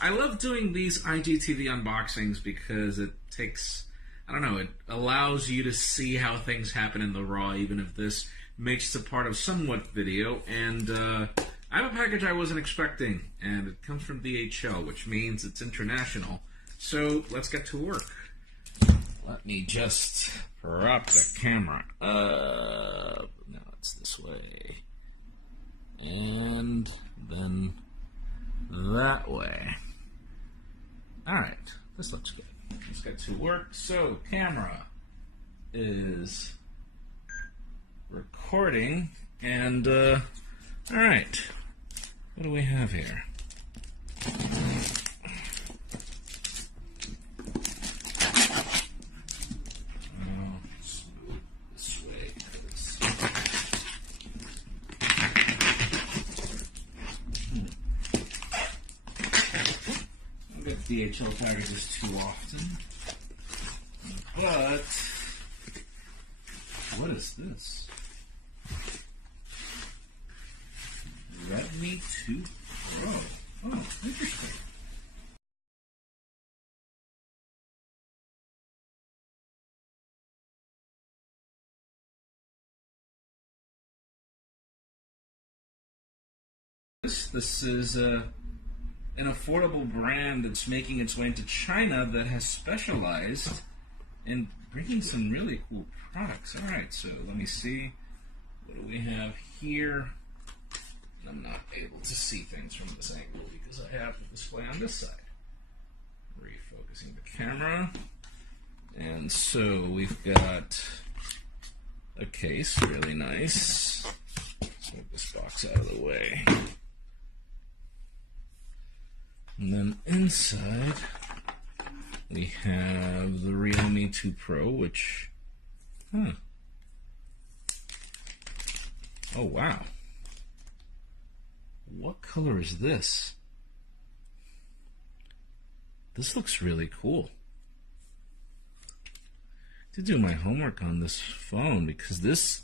I love doing these IGTV unboxings because it takes, I don't know, it allows you to see how things happen in the raw, even if this makes it part of somewhat video. And I have a package I wasn't expecting, and it comes from DHL, which means it's international. So let's get to work. Let me just prop the camera up. No, it's this way. And then that way. Alright, this looks good. Let's get to work. So, camera is recording, and alright, what do we have here? This way. I don't get DHL packages too often, but what is this? Realme 2 Pro. Oh, interesting. This is an affordable brand that's making its way into China that has specialized in bringing some really cool products. All right, so let me see. What do we have here? I'm not able to see things from this angle because I have the display on this side. Refocusing the camera. And so we've got a case, really nice. Let's move this box out of the way. And then inside we have the Realme 2 Pro, which, oh wow. What color is this? This looks really cool. To do my homework on this phone because this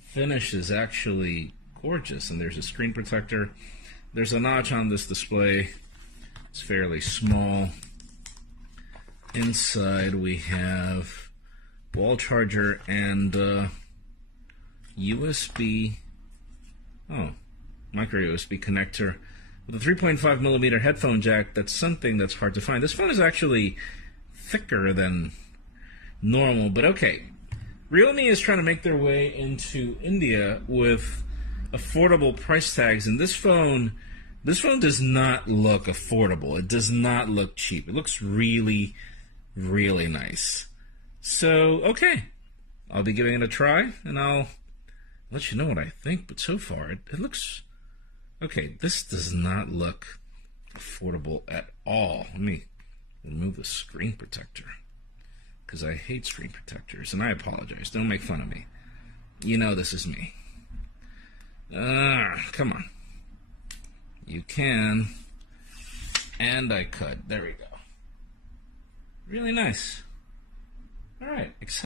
finish is actually gorgeous, and there's a screen protector. There's a notch on this display. It's fairly small. Inside we have wall charger and USB, micro USB connector with a 3.5 millimeter headphone jack. That's something that's hard to find. This phone is actually thicker than normal, but okay. Realme is trying to make their way into India with affordable price tags, and this phone does not look affordable. It does not look cheap. It looks really, really nice. So, okay. I'll be giving it a try, and I'll let you know what I think, but so far, it looks... Okay, this does not look affordable at all. Let me remove the screen protector, because I hate screen protectors, and I apologize. Don't make fun of me. You know this is me. Come on. You can, and I could. There we go. Really nice. All right, excited.